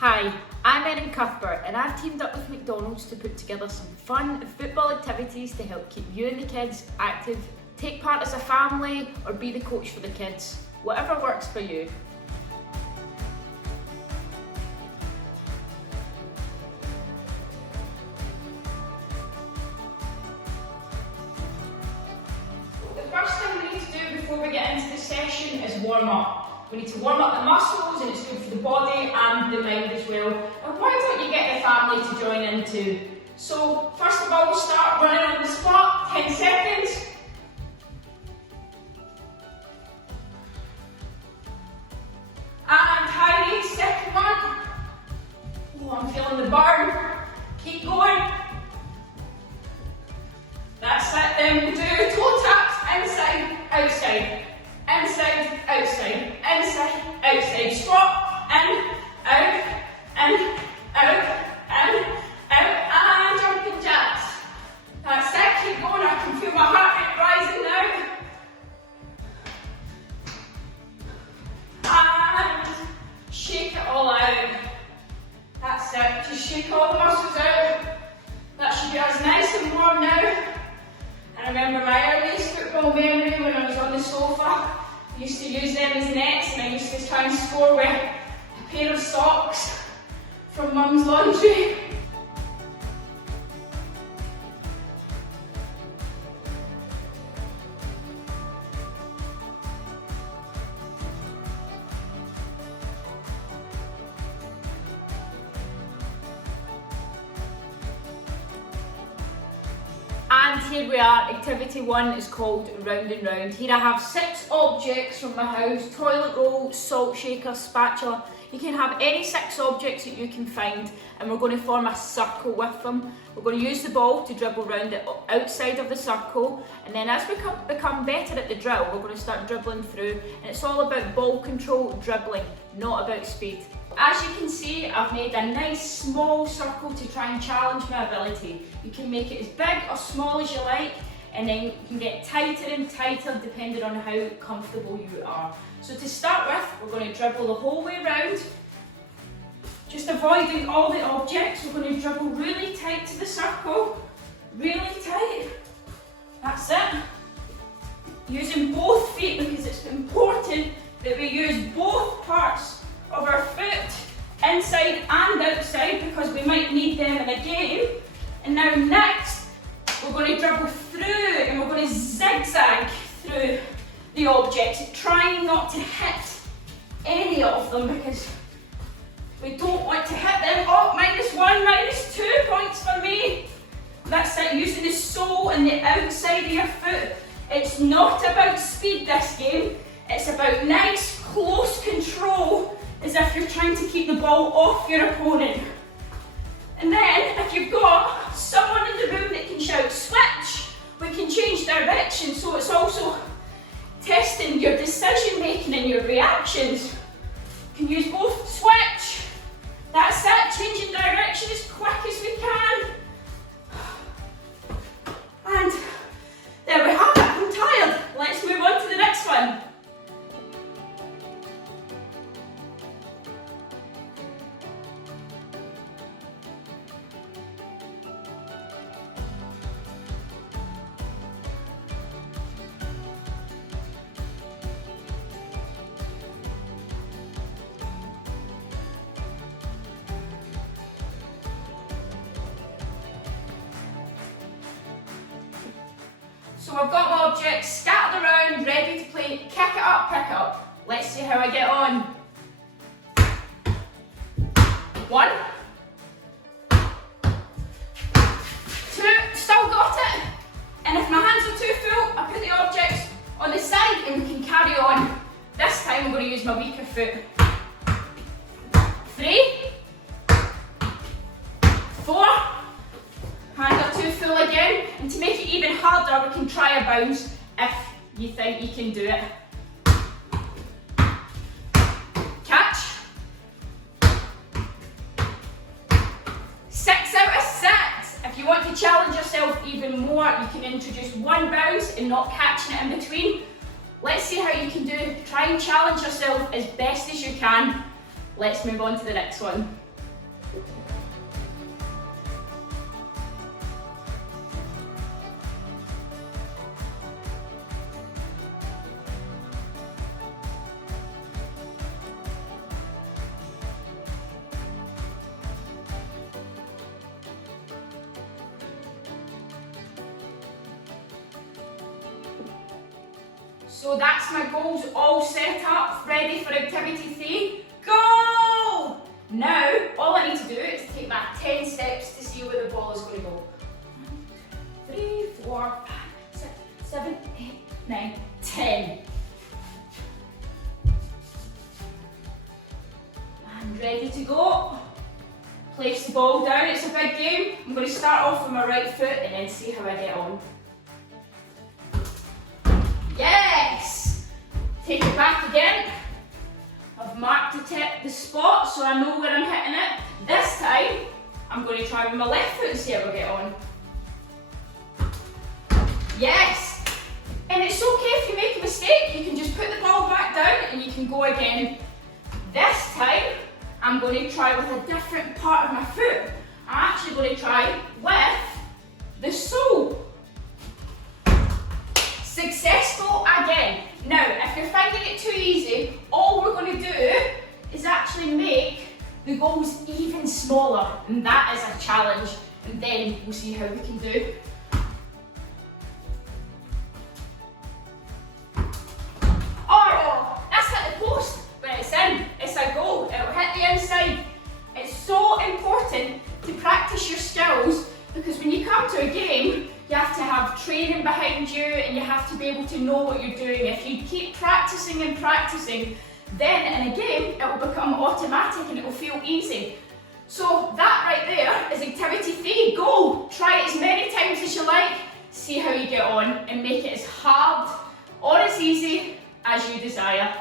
Hi, I'm Erin Cuthbert and I've teamed up with McDonald's to put together some fun football activities to help keep you and the kids active. Take part as a family or be the coach for the kids, whatever works for you. The first thing we need to do before we get into the session is warm up. We need to warm up the muscles, and it's good for the body and the mind as well. And why don't you get the family to join in too? So first of all, we'll start running on the spot, 10 seconds. And high knees, second one. Oh, I'm feeling the burn. Keep going. That's it, then we'll do toe taps, inside, outside. Inside, outside, inside, outside. Squat, in, out, in, out, in, out, and jumping jacks. That's it, keep going. I can feel my heart rate rising now. And shake it all out. That's it, just shake all the muscles out. That should be us nice and warm now. I remember my earliest football memory when I was on the sofa. I used to use them as nets and I used to try and score with a pair of socks from Mum's laundry. And here we are, activity 1 is called Round and Round. Here I have 6 objects from my house: toilet roll, salt shaker, spatula. You can have any 6 objects that you can find, and we're going to form a circle with them. We're going to use the ball to dribble round the outside of the circle, and then as we become better at the drill, we're going to start dribbling through, and it's all about ball control, dribbling, not about speed. As you can see, I've made a nice small circle to try and challenge my ability. You can make it as big or small as you like, and then you can get tighter and tighter depending on how comfortable you are. So to start with, we're going to dribble the whole way round, just avoiding all the objects. We're going to dribble really tight to the circle, really tight. That's it. Using both feet, because it's important that we use both parts of our foot, inside and outside, because we might need them in a game. And now next, we're going to dribble through and we're going to zigzag through the objects, trying not to hit any of them because we don't want to hit them. Oh, -1, -2 points for me. That's it, using the sole and the outside of your foot. It's not about speed this game, it's about nice, close control, as if you're trying to keep the ball off your opponent. And then, if you've got someone in the room that can shout switch, we can change direction, so it's also testing your decision making and your reactions. You can use both. Switch! That's it, changing direction as quick as we can. And there we have it, I'm tired. Let's move on to the next one. So I've got my objects scattered around, ready to play. Kick it up, pick it up. Let's see how I get on. 1, 2, still got it. And if my hands are too full, I put the objects on the side and we can carry on. This time I'm going to use my weaker foot. 3, 4, hands are too full again, and to make it even harder, we can try a bounce if you think you can do it. Catch. 6 out of 6. If you want to challenge yourself even more, you can introduce 1 bounce and not catching it in between. Let's see how you can do. Try and challenge yourself as best as you can. Let's move on to the next one. So that's my goals all set up, ready for activity 3. Go! Now, all I need to do is take my 10 steps to see where the ball is going to go. 1, 2, 3, 4, 5, 6, 7, 8, 9, 10. And ready to go. Place the ball down, it's a big game. I'm going to start off with my right foot and then see how I get on. Yes! Take it back again. I've marked the spot so I know where I'm hitting it. This time, I'm going to try with my left foot and see how I get on. Yes! And it's okay if you make a mistake, you can just put the ball back down and you can go again. This time, I'm going to try with a different part of my foot. I'm actually going to try with the sole. Successful again. Now, if you're finding it too easy, all we're going to do is actually make the goals even smaller, and that is a challenge, and then we'll see how we can do. Oh, that's hit the post, but it's in, it's a goal, it'll hit the inside. It's so important to practice your skills, because when you come to a game, you have to have training behind you and you have to be able to know what you're doing. If you keep practicing and practicing, then in a game, it will become automatic and it will feel easy. So that right there is activity 3, go! Try it as many times as you like, see how you get on and make it as hard or as easy as you desire.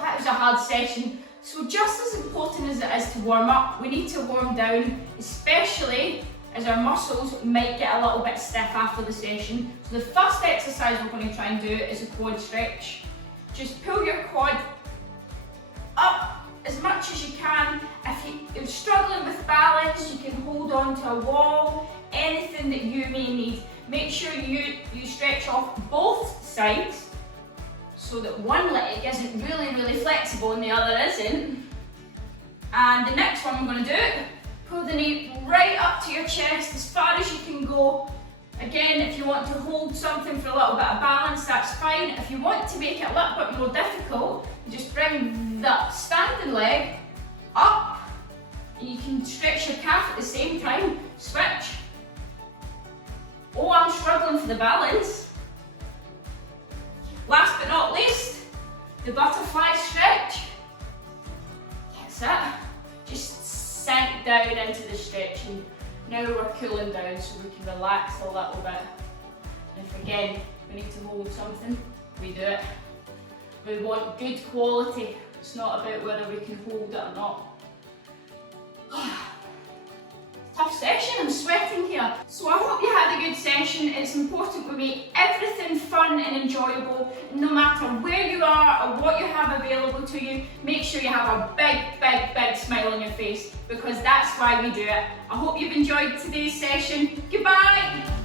That was a hard session. So just as important as it is to warm up, we need to warm down, especially as our muscles might get a little bit stiff after the session. So the first exercise we're going to try and do is a quad stretch. Just pull your quad up as much as you can. If you're struggling with balance, you can hold on to a wall, anything that you may need. Make sure you stretch off both sides, so that one leg isn't really flexible and the other isn't. And the next one I'm going to do, pull the knee right up to your chest as far as you can go. Again, if you want to hold something for a little bit of balance, that's fine. If you want to make it a little bit more difficult, just bring the standing leg up and you can stretch your calf at the same time. Switch. Oh, I'm struggling for the balance. Last but not least, the butterfly stretch. That's it. Just sink down into the stretch, and now we're cooling down so we can relax a little bit. And if again we need to hold something, we do it. We want good quality. It's not about whether we can hold it or not. Tough session, I'm sweating here. So I hope you had a good session. It's important we make everything fun and enjoyable. No matter where you are or what you have available to you, make sure you have a big smile on your face, because that's why we do it. I hope you've enjoyed today's session. Goodbye.